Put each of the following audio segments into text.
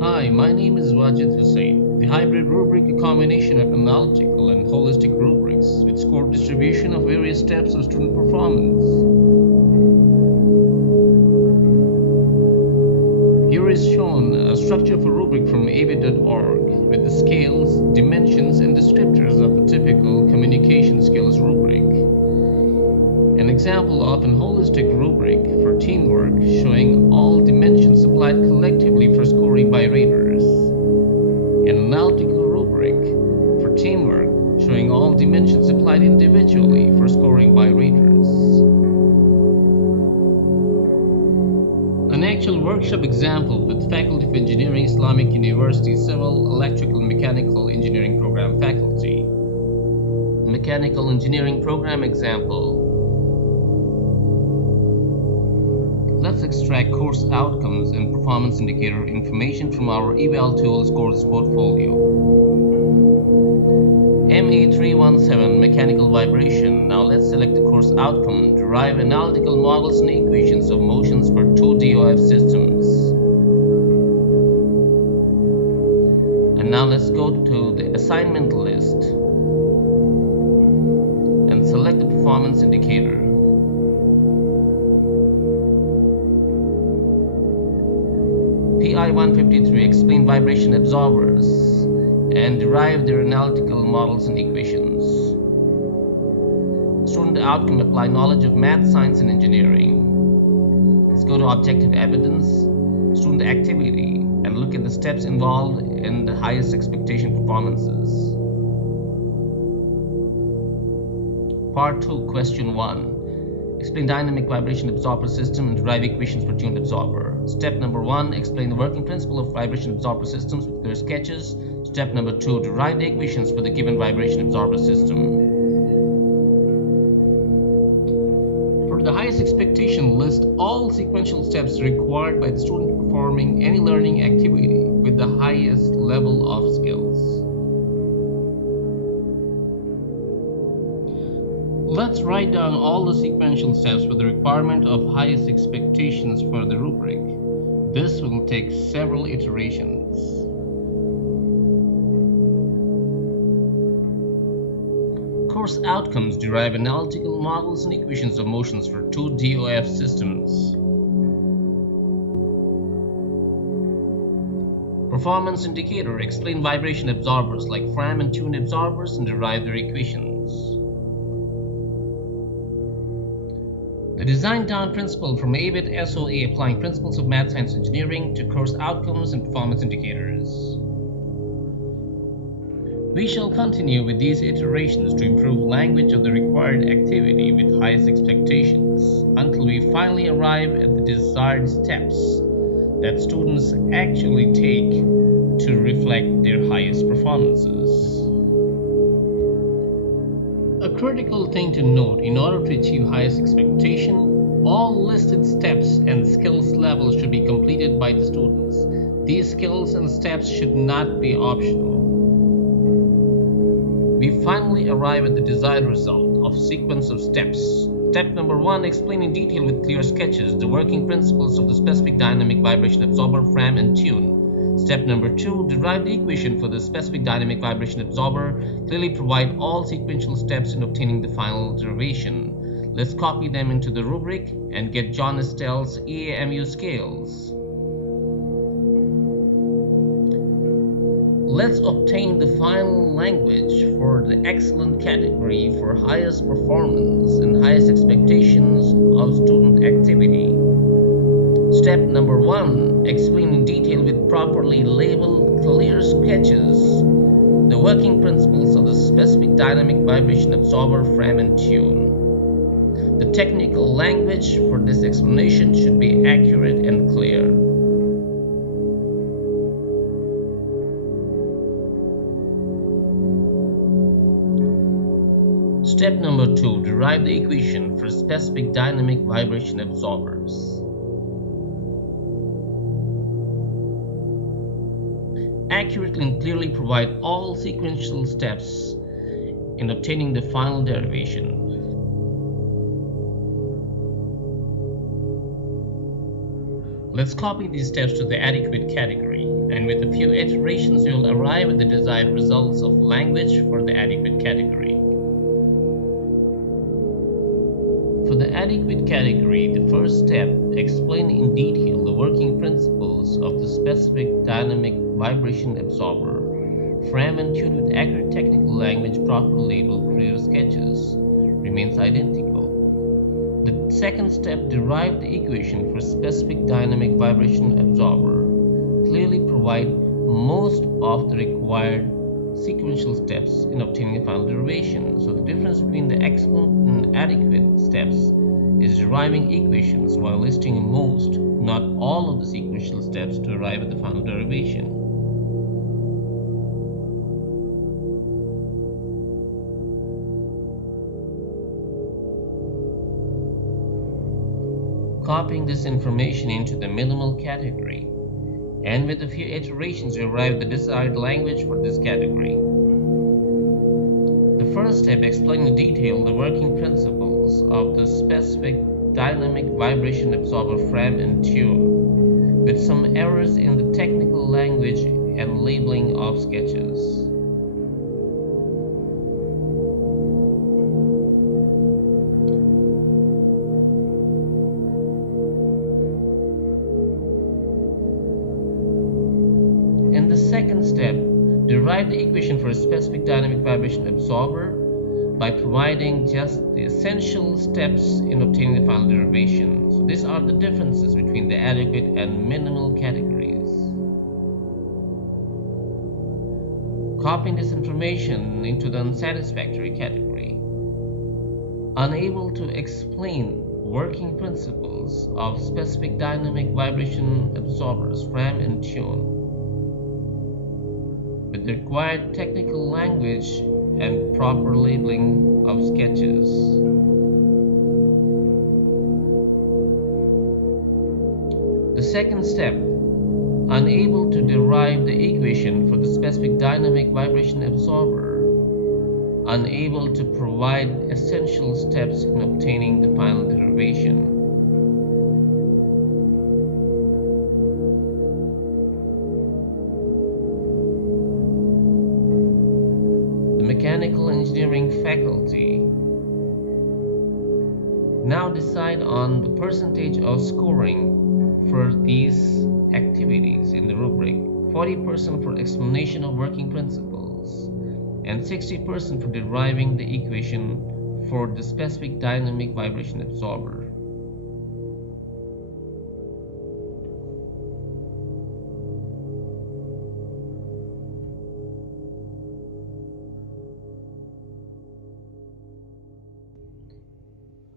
Hi, my name is Wajid. The hybrid rubric, a combination of analytical and holistic rubrics with score distribution of various steps of student performance. Here is shown a structure of a rubric from ab.org with the scales, dimensions, and descriptors of a typical communication skills rubric. An example of an holistic rubric for teamwork showing all dimensions applied collectively for scoring by raters. An analytical rubric for teamwork showing all dimensions applied individually for scoring by raters. An actual workshop example with Faculty of Engineering, Islamic University Civil, Electrical and Mechanical Engineering Program faculty. Mechanical Engineering Program example. Let's extract course outcomes and performance indicator information from our eval tools course portfolio. MA317 Mechanical Vibration. Now let's select the course outcome, derive analytical models and equations of motions for two DOF systems. And now let's go to the assignment list and select the performance indicator. PI 153 explain vibration absorbers and derive their analytical models and equations. Student outcome, apply knowledge of math, science, and engineering. Let's go to objective evidence, student activity, and look at the steps involved in the highest expectation performances. Part 2, question 1. Explain dynamic vibration absorber system and derive equations for tuned absorber. Step number 1, explain the working principle of vibration absorber systems with clear sketches. Step number 2, derive the equations for the given vibration absorber system. For the highest expectation, list all sequential steps required by the student performing any learning activity with the highest level of skills. Let's write down all the sequential steps for the requirement of highest expectations for the rubric. This will take several iterations. Course outcomes, derive analytical models and equations of motions for two DOF systems. Performance indicator, explain vibration absorbers like Fram and tuned absorbers and derive their equations. The design down principle from ABIT SOA, applying principles of math, science, engineering to course outcomes and performance indicators. We shall continue with these iterations to improve language of the required activity with highest expectations until we finally arrive at the desired steps that students actually take to reflect their highest performances. A critical thing to note, in order to achieve highest expectation, all listed steps and skills levels should be completed by the students. These skills and steps should not be optional. We finally arrive at the desired result of sequence of steps. Step number 1, explain in detail with clear sketches the working principles of the specific dynamic vibration absorber, Fram, and tune. Step number 2, derive the equation for the specific dynamic vibration absorber. Clearly provide all sequential steps in obtaining the final derivation. Let's copy them into the rubric and get John Estelle's EAMU scales. Let's obtain the final language for the excellent category for highest performance and highest expectations of student activity. Step number 1, explain in detail with properly labeled clear sketches the working principles of the specific dynamic vibration absorber, Fram, and tune. The technical language for this explanation should be accurate and clear. Step number 2, derive the equation for specific dynamic vibration absorbers. Accurately and clearly provide all sequential steps in obtaining the final derivation. Let's copy these steps to the adequate category. and with a few iterations you'll arrive at the desired results of language for the adequate category. For the adequate category, the first step, explain in detail the working principles of the specific dynamic vibration absorber. Frame and tune with accurate technical language, proper label, clear sketches, remains identical. The second step, derive the equation for specific dynamic vibration absorber. Clearly provide most of the required sequential steps in obtaining the final derivation. So the difference between the excellent and adequate steps is deriving equations while listing most, not all of the sequential steps to arrive at the final derivation. Copying this information into the minimal category, and with a few iterations you arrive at the desired language for this category. The first step, explain in detail the working principles of the specific dynamic vibration absorber, frame and tune, with some errors in the technical language and labeling of sketches. In the second step, derive the equation for a specific dynamic vibration absorber by providing just the essential steps in obtaining the final derivation. So these are the differences between the adequate and minimal categories. Copying this information into the unsatisfactory category. Unable to explain working principles of specific dynamic vibration absorbers, frame and tune, with the required technical language and proper labeling of sketches. The second step, unable to derive the equation for the specific dynamic vibration absorber, unable to provide essential steps in obtaining the final derivation. Mechanical engineering faculty now decide on the percentage of scoring for these activities in the rubric. 40% for explanation of working principles and 60% for deriving the equation for the specific dynamic vibration absorber.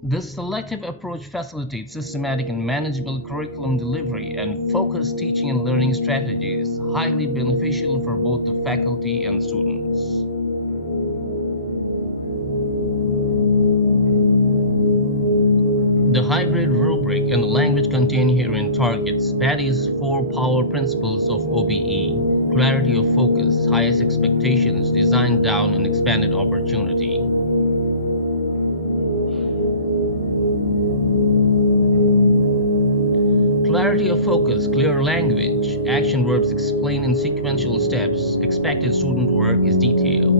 This selective approach facilitates systematic and manageable curriculum delivery and focused teaching and learning strategies, highly beneficial for both the faculty and students. The hybrid rubric and the language contained herein targets Patty's 4 power principles of OBE: clarity of focus, highest expectations, design down, and expanded opportunity. Clarity of focus, clear language, action verbs explained in sequential steps, expected student work is detailed.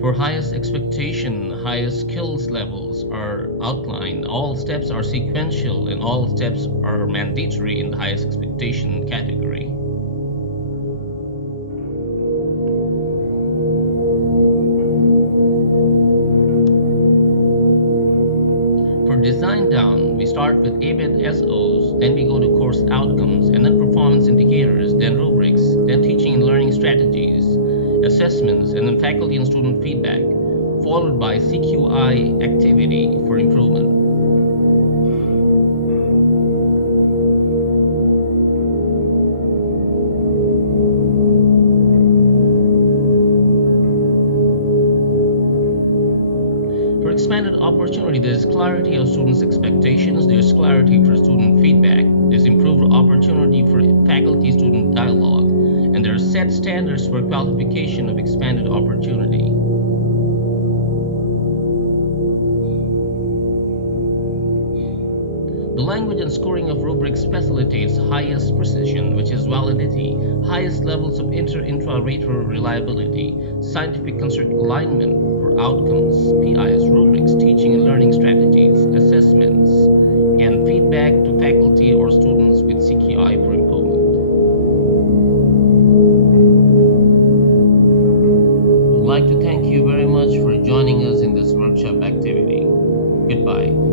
For highest expectation, highest skills levels are outlined. All steps are sequential and all steps are mandatory in the highest expectation category. Design down, we start with ABET SOs, then we go to course outcomes, and then performance indicators, then rubrics, then teaching and learning strategies, assessments, and then faculty and student feedback, followed by CQI activity for improvement. Expanded opportunity, there is clarity of students' expectations, there is clarity for student feedback, there is improved opportunity for faculty-student dialogue, and there are set standards for qualification of expanded opportunity. The language and scoring of rubrics facilitates highest precision, which is validity, highest levels of inter-intra-rater reliability, scientific construct alignment for outcomes, PIs, rubrics, teaching and learning strategies, assessments, and feedback to faculty or students with CQI for improvement. We'd like to thank you very much for joining us in this workshop activity. Goodbye.